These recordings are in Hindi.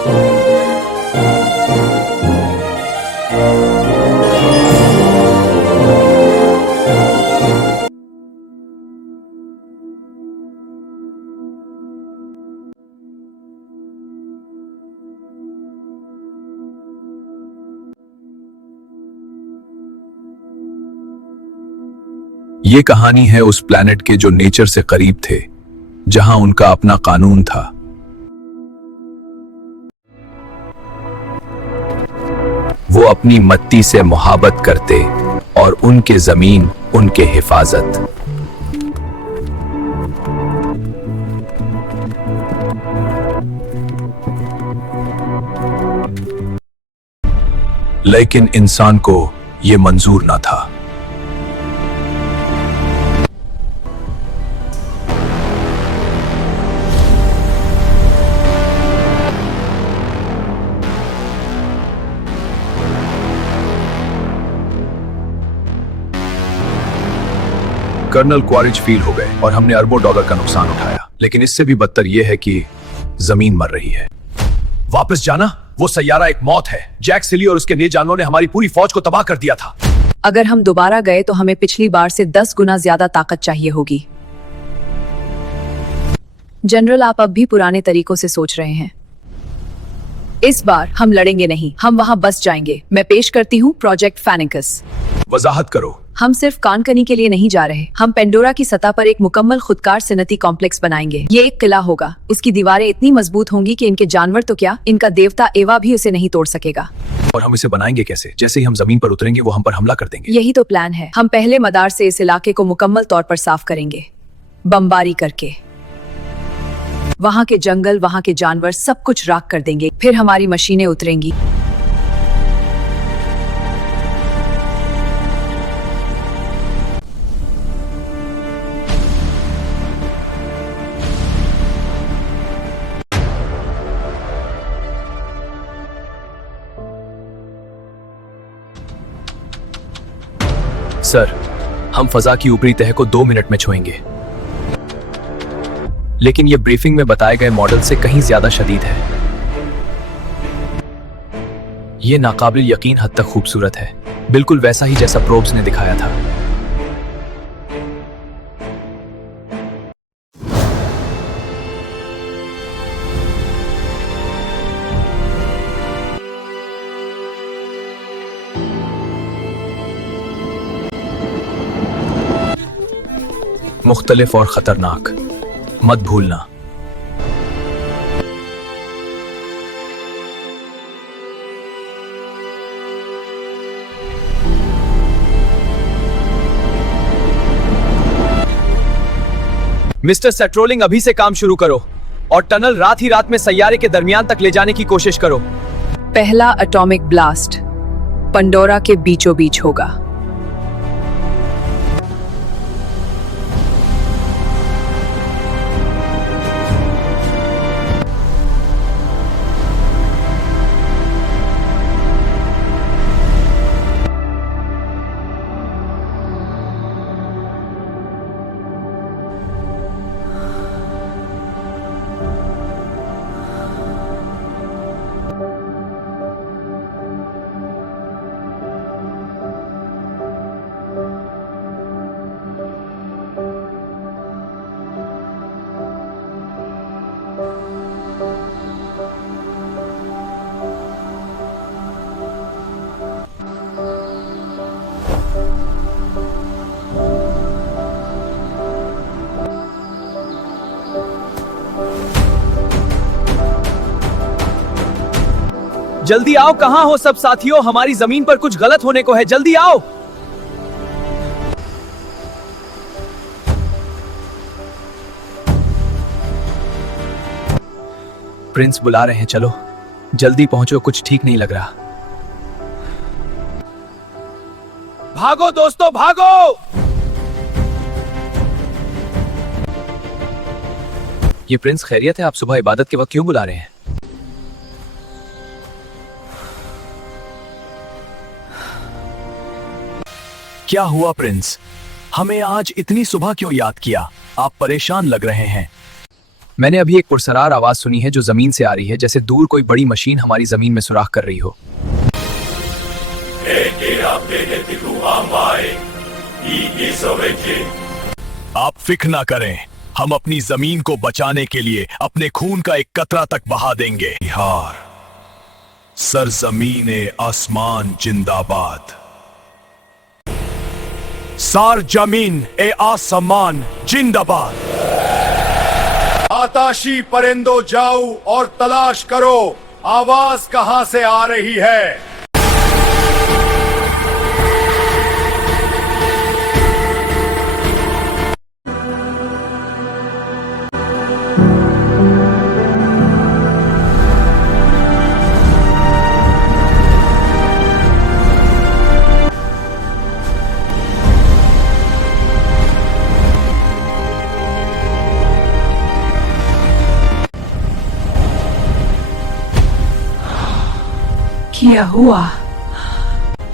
ये कहानी है उस प्लैनेट के जो नेचर से करीब थे, जहां उनका अपना कानून था। वो अपनी मट्टी से मोहब्बत करते और उनके जमीन उनके हिफाजत। लेकिन इंसान को यह मंजूर ना था। कर्नल क्वारिज फील हो गए और हमने अरबों डॉलर का नुकसान उठाया। लेकिन इससे भी बदतर यह है कि जमीन मर रही है। वापस जाना? वो सैयारा एक मौत है। जैक सिली और उसके नए जानवरों ने हमारी पूरी फौज को तबाह कर दिया था। अगर हम दोबारा गए तो हमें पिछली बार से 10 गुना ज्यादा ताकत चाहिए होगी। जनरल, आप अब भी पुराने तरीकों से सोच रहे हैं। इस बार हम लड़ेंगे नहीं, हम वहां बस जाएंगे। मैं पेश करती हूँ प्रोजेक्ट फेनिकस। वजाहत करो। हम सिर्फ कानकनी के लिए नहीं जा रहे। हम पेंडोरा की सतह पर एक मुकम्मल खुदकार सनती कॉम्प्लेक्स बनाएंगे। ये एक किला होगा। उसकी दीवारें इतनी मजबूत होंगी कि इनके जानवर तो क्या, इनका देवता एवा भी उसे नहीं तोड़ सकेगा। और हम इसे बनाएंगे कैसे? जैसे ही हम जमीन पर उतरेंगे वो हम पर हमला कर देंगे। यही तो प्लान है। हम पहले मदार से इस इलाके को मुकम्मल तौर पर साफ करेंगे, बमबारी करके। वहाँ के जंगल, वहाँ के जानवर, सब कुछ राख कर देंगे। फिर हमारी मशीनें उतरेंगी। सर, हम फजा की ऊपरी तह को 2 मिनट में छुएंगे। लेकिन यह ब्रीफिंग में बताए गए मॉडल से कहीं ज्यादा शदीद है। यह नाकाबिल यकीन हद तक खूबसूरत है, बिल्कुल वैसा ही जैसा प्रोब्स ने दिखाया था। मुख्तलिफ और खतरनाक, मत भूलना। मिस्टर सेट्रोलिंग, अभी से काम शुरू करो और टनल रात ही रात में सैयारे के दरमियान तक ले जाने की कोशिश करो। पहला एटॉमिक ब्लास्ट पंडोरा के बीचों बीच होगा। जल्दी आओ, कहां हो सब साथियों? हमारी जमीन पर कुछ गलत होने को है, जल्दी आओ। प्रिंस बुला रहे हैं, चलो जल्दी पहुंचो, कुछ ठीक नहीं लग रहा। भागो दोस्तों, भागो। ये प्रिंस खैरियत है? आप सुबह इबादत के वक्त क्यों बुला रहे हैं? क्या हुआ प्रिंस? हमें आज इतनी सुबह क्यों याद किया? आप परेशान लग रहे हैं। मैंने अभी एक पुरसरार आवाज सुनी है जो जमीन से आ रही है, जैसे दूर कोई बड़ी मशीन हमारी जमीन में सुराख कर रही हो। आप फिक्र ना करें, हम अपनी जमीन को बचाने के लिए अपने खून का एक कतरा तक बहा देंगे। बिहार सरजमीने आसमान जिंदाबाद। सार जमीन ए आसमान जिंदाबाद। आताशी परिंदो जाओ और तलाश करो आवाज कहां से आ रही है। क्या हुआ?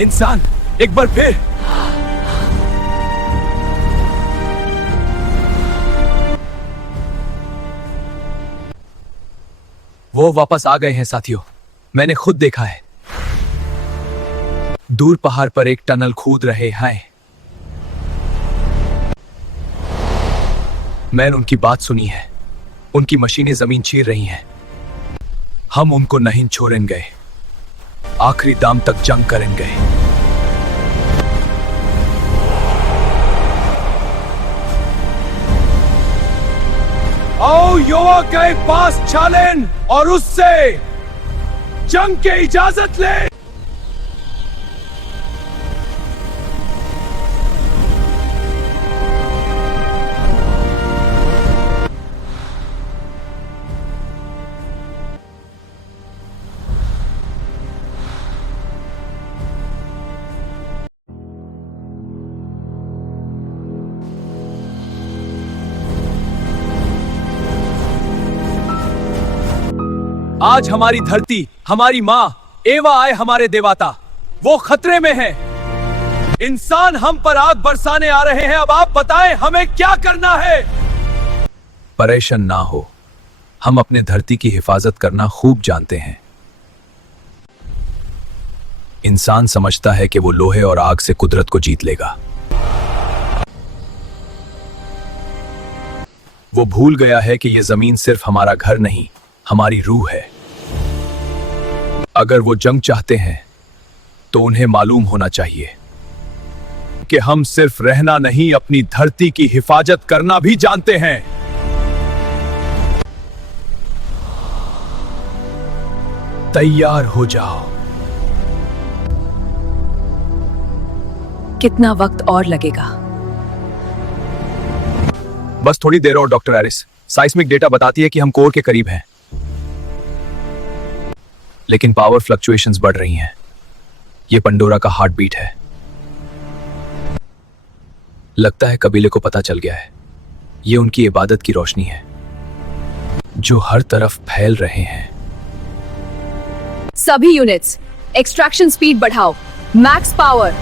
इंसान एक बार फिर। वो वापस आ गए हैं साथियों, मैंने खुद देखा है। दूर पहाड़ पर एक टनल खोद रहे हैं। मैंने उनकी बात सुनी है, उनकी मशीनें जमीन चीर रही हैं। हम उनको नहीं छोड़ेंगे, आखिरी दाम तक जंग करेंगे। आओ युवा के पास चलें और उससे जंग की इजाजत लें। आज हमारी धरती, हमारी मां एवा आए हमारे देवता, वो खतरे में है। इंसान हम पर आग बरसाने आ रहे हैं। अब आप बताएं हमें क्या करना है। परेशान ना हो, हम अपने धरती की हिफाजत करना खूब जानते हैं। इंसान समझता है कि वो लोहे और आग से कुदरत को जीत लेगा। वो भूल गया है कि यह जमीन सिर्फ हमारा घर नहीं, हमारी रूह है। अगर वो जंग चाहते हैं तो उन्हें मालूम होना चाहिए कि हम सिर्फ रहना नहीं, अपनी धरती की हिफाजत करना भी जानते हैं। तैयार हो जाओ। कितना वक्त और लगेगा? बस थोड़ी देर और डॉक्टर हैरिस। साइस्मिक डेटा बताती है कि हम कोर के करीब हैं, लेकिन पावर फ्लक्चुएशंस बढ़ रही हैं। यह पंडोरा का हार्ट बीट है। लगता है कबीले को पता चल गया है। यह उनकी इबादत की रोशनी है जो हर तरफ फैल रहे हैं। सभी यूनिट्स एक्सट्रैक्शन स्पीड बढ़ाओ, मैक्स पावर।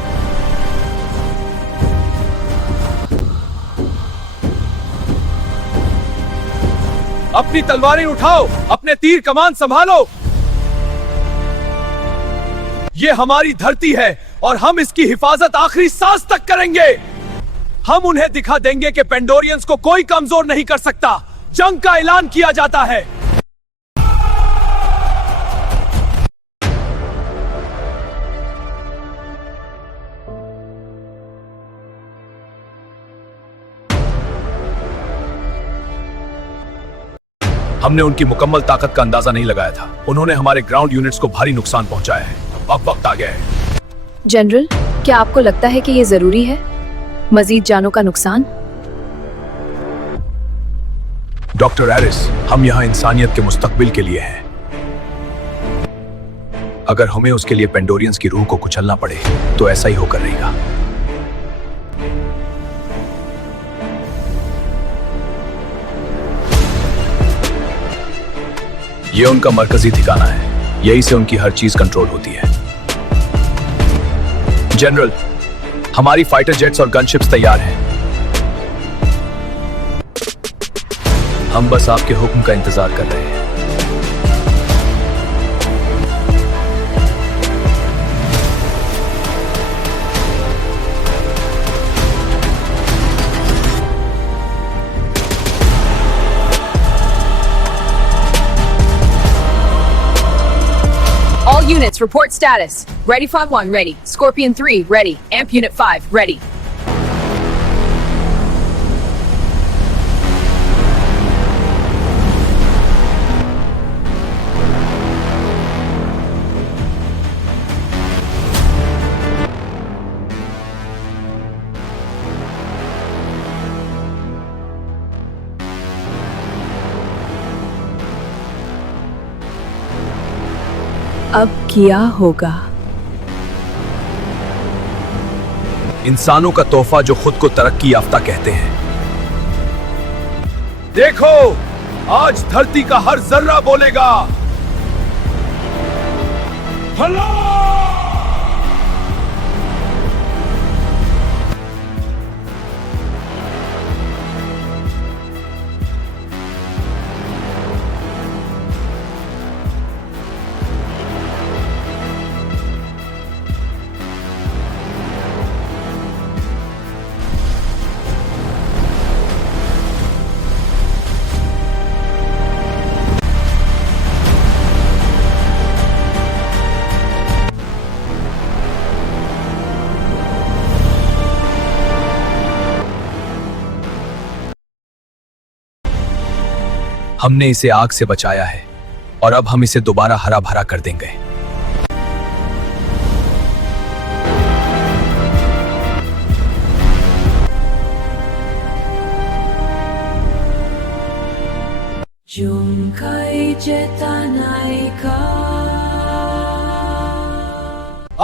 अपनी तलवारें उठाओ, अपने तीर कमान संभालो। ये हमारी धरती है और हम इसकी हिफाजत आखिरी सांस तक करेंगे। हम उन्हें दिखा देंगे कि पेंडोरियंस को कोई कमजोर नहीं कर सकता। जंग का ऐलान किया जाता है। हमने उनकी मुकम्मल ताकत का अंदाजा नहीं लगाया था। उन्होंने हमारे ग्राउंड यूनिट्स को भारी नुकसान पहुंचाया है। अब वक्त आ गया है। जनरल, क्या आपको लगता है कि यह जरूरी है? मजीद जानों का नुकसान? डॉक्टर हैरिस, हम यहां इंसानियत के मुस्तकबिल के लिए हैं। अगर हमें उसके लिए पेंडोरियंस की रूह को कुचलना पड़े तो ऐसा ही होकर रहेगा। यह उनका मरकजी ठिकाना है, यहीं से उनकी हर चीज कंट्रोल होती है। जनरल, हमारी फाइटर जेट्स और गनशिप्स तैयार हैं। हम बस आपके हुक्म का इंतजार कर रहे हैं। All units, report status. Ready 5-1, ready. Scorpion 3, ready. Amp Unit 5, ready. अब क्या होगा? इंसानों का तोहफा जो खुद को तरक्की याफ्ता कहते हैं। देखो, आज धरती का हर जर्रा बोलेगा हल्ला। हमने इसे आग से बचाया है और अब हम इसे दोबारा हरा भरा कर देंगे।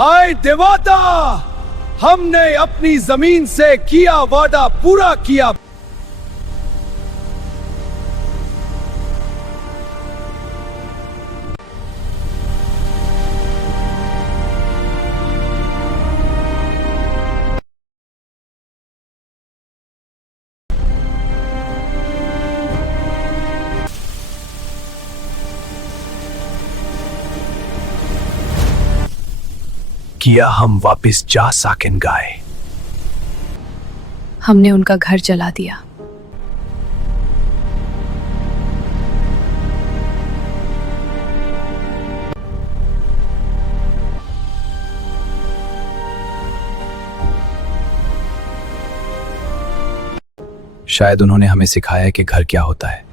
आए देवता, हमने अपनी जमीन से किया वादा पूरा किया। किया हम वापस जा साकिन गाए। हमने उनका घर जला दिया। शायद उन्होंने हमें सिखाया कि घर क्या होता है।